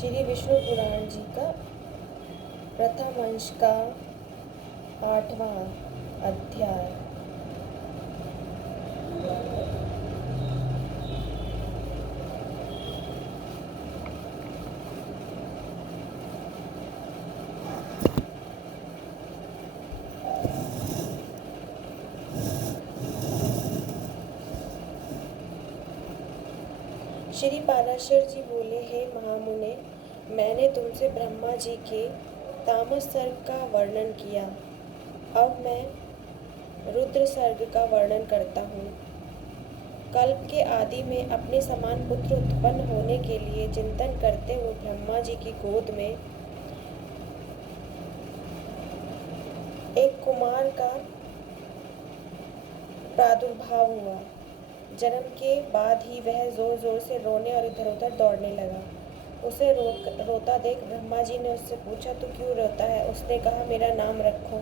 श्री विष्णु पुराण जी का प्रथम अंश का 8वां अध्याय। श्री पाराशर जी बोले, हे महामुने, मैंने तुमसे ब्रह्मा जी के तामस सर्ग का वर्णन किया। अब मैं रुद्र सर्ग का वर्णन करता हूँ। कल्प के आदि में अपने समान पुत्र उत्पन्न होने के लिए चिंतन करते हुए ब्रह्मा जी की गोद में एक कुमार का प्रादुर्भाव हुआ। जन्म के बाद ही वह जोर जोर से रोने और इधर उधर दौड़ने लगा। उसे रोता देख ब्रह्मा जी ने उससे पूछा, तू क्यों रोता है? उसने कहा, मेरा नाम रखो।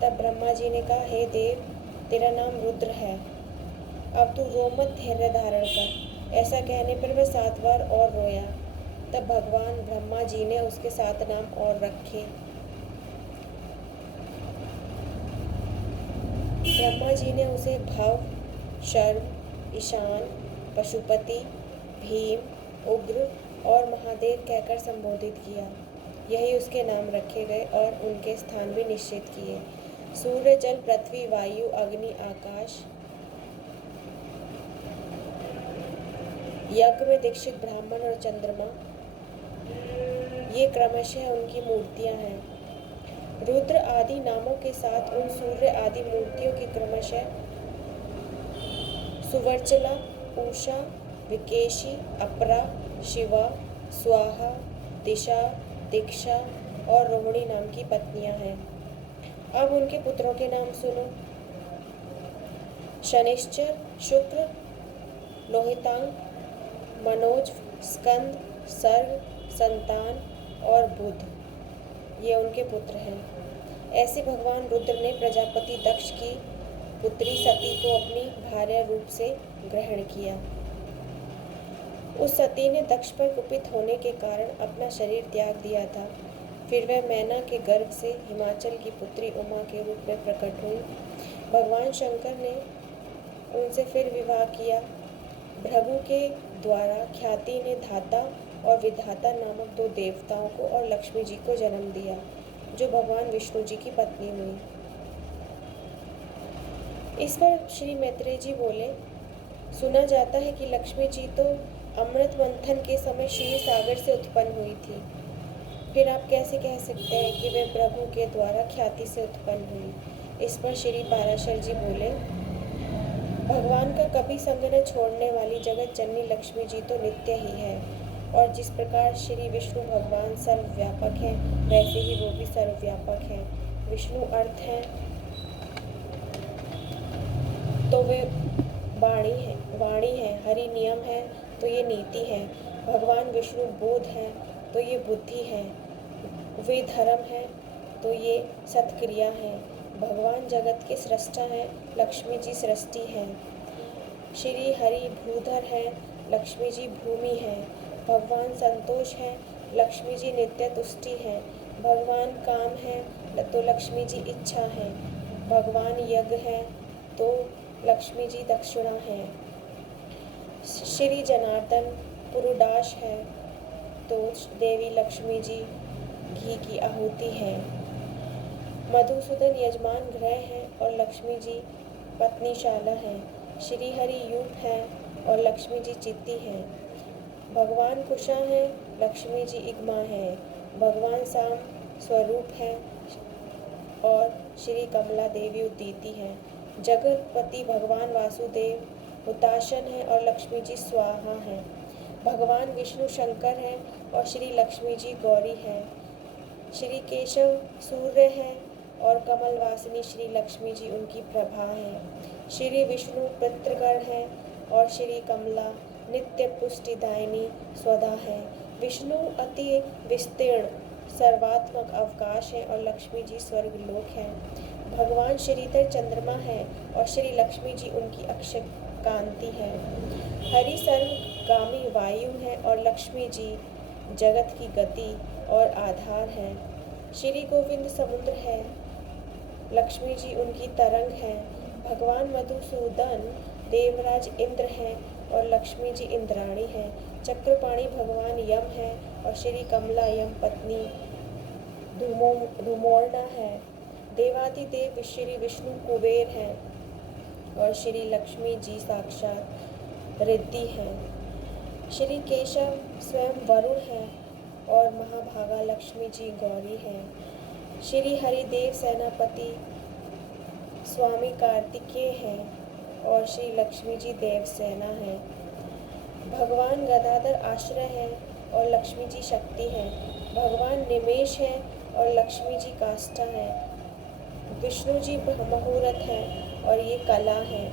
तब ब्रह्मा जी ने कहा, हे देव, तेरा नाम रुद्र है। अब तू रो मत, धैर्य धारण कर। ऐसा कहने पर वह 7 बार और रोया। तब भगवान ब्रह्मा जी ने उसके 7 नाम और रखे। ब्रह्मा जी ने उसे भव, शर्व, ईशान, पशुपति, भीम, उग्र और महादेव कहकर संबोधित किया। यही उसके नाम रखे गए और उनके स्थान भी निश्चित किए। सूर्य, जल, पृथ्वी, वायु, अग्नि, आकाश, यज्ञ में दीक्षित ब्राह्मण और चंद्रमा, ये क्रमशः उनकी मूर्तियां हैं। रुद्र आदि नामों के साथ उन सूर्य आदि मूर्तियों की क्रमशः सुवर्चला, उषा, विकेशी, अपरा, शिवा, स्वाहा, दिशा, दीक्षा और रोहिणी नाम की पत्नियां हैं। अब उनके पुत्रों के नाम सुनो। शनिश्चर, शुक्र, लोहितांग, मनोज, स्कंद, सर्ग, संतान और बुध, ये उनके पुत्र हैं। ऐसे भगवान रुद्र ने प्रजापति दक्ष की पुत्री सती को अपनी भार्या रूप से ग्रहण किया। उस सती ने दक्ष पर कुपित होने के कारण अपना शरीर त्याग दिया था। फिर वह मैना के गर्भ से हिमाचल की पुत्री उमा के रूप में प्रकट हुई। भगवान शंकर ने उनसे फिर विवाह किया। भृगु के द्वारा ख्याति ने धाता और विधाता नामक 2 देवताओं को और लक्ष्मी जी को जन्म दिया, जो भगवान विष्णु जी की पत्नी हुई। इस पर श्री मैत्रेय जी बोले, सुना जाता है कि लक्ष्मी जी तो अमृत मंथन के समय क्षीर सागर से उत्पन्न हुई थी। फिर आप कैसे कह सकते हैं कि वे प्रभु के द्वारा ख्याति से उत्पन्न हुई? इस पर श्री पाराशर जी बोले, भगवान का कभी संग न छोड़ने वाली जगत जननी लक्ष्मी जी तो नित्य ही है, और जिस प्रकार श्री विष्णु भगवान सर्वव्यापक हैं, वैसे ही वो भी सर्वव्यापक हैं। विष्णु अर्थ हैं तो वे वाणी है, हरि नियम है तो ये नीति है। भगवान विष्णु बोध है तो ये बुद्धि है। वे धर्म है तो ये सत्क्रिया है। भगवान जगत के सृष्टा हैं, लक्ष्मी जी सृष्टि है। श्री हरि भूधर है, लक्ष्मी जी भूमि है। भगवान संतोष है, लक्ष्मी जी नित्य तुष्टि है। भगवान काम है तो लक्ष्मी जी इच्छा है। भगवान यज्ञ है तो लक्ष्मी जी दक्षिणा है। श्री जनार्दन पुरुडाश है तो देवी लक्ष्मी जी घी की आहुति है। मधुसूदन यजमान ग्रह है और लक्ष्मी जी पत्नीशाला है। श्री हरि यूप है और लक्ष्मी जी चित्ती है। भगवान कुशा है, लक्ष्मी जी इग्मा है। भगवान साम स्वरूप है और श्री कमला देवी उदिति है। जगतपति भगवान वासुदेव हुताशन है और लक्ष्मी जी स्वाहा है। भगवान विष्णु शंकर है और श्री लक्ष्मी जी गौरी है। श्री केशव सूर्य है और कमल वासिनी श्री लक्ष्मी जी उनकी प्रभा है। श्री विष्णु पितृगण है और श्री कमला नित्य पुष्टिदायिनी स्वधा है। विष्णु अति विस्तीर्ण सर्वात्मक अवकाश है और लक्ष्मी जी स्वर्ग लोक है। भगवान श्रीधर चंद्रमा है और श्री लक्ष्मी जी उनकी अक्षय कांति है। हरि सर्वगामी वायु है और लक्ष्मी जी जगत की गति और आधार हैं। श्री गोविंद समुद्र है, लक्ष्मी जी उनकी तरंग है। भगवान मधुसूदन देवराज इंद्र हैं और लक्ष्मी जी इंद्राणी हैं। चक्रपाणी भगवान यम है और श्री कमला यम पत्नी धूमोर्णा है। देवादिदेव श्री विष्णु कुबेर हैं और श्री लक्ष्मी जी साक्षात रिद्धि हैं। श्री केशव स्वयं वरुण हैं और महाभागा लक्ष्मी जी गौरी हैं। श्री हरिदेव सेनापति स्वामी कार्तिकेय हैं और श्री लक्ष्मी जी देवसेना हैं। भगवान गदाधर आश्रय हैं और लक्ष्मी जी शक्ति हैं। भगवान निमेश हैं और लक्ष्मी जी काष्ठा हैं। विष्णु जी मुहूर्त हैं और ये कला है।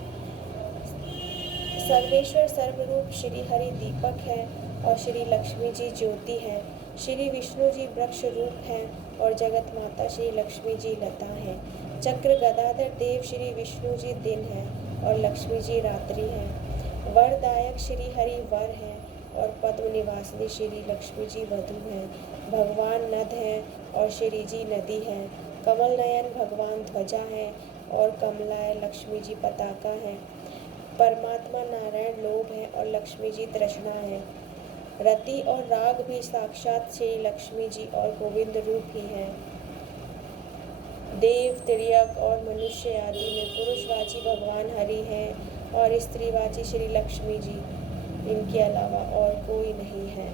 सर्वेश्वर सर्वरूप श्री हरि दीपक है और श्री लक्ष्मी जी ज्योति है। श्री विष्णु जी वृक्ष रूप हैं और जगत माता श्री लक्ष्मी जी लता हैं। चक्र गदाधर देव श्री विष्णु जी दिन है और लक्ष्मी जी रात्रि हैं। वरदायक श्री हरि वर हैं और पद्म निवासिनी श्री लक्ष्मी जी वधु हैं। भगवान नद हैं और श्री जी नदी हैं। कमल नयन भगवान ध्वजा हैं और कमलाय लक्ष्मी जी पताका हैं। परमात्मा नारायण लोभ है और लक्ष्मी जी तृष्णा है। रति और राग भी साक्षात श्री लक्ष्मी जी और गोविंद रूप ही हैं। देव तिर्यक और मनुष्य आदि में पुरुषवाची भगवान हरि हैं और स्त्रीवाची श्री लक्ष्मी जी। इनके अलावा और कोई नहीं है।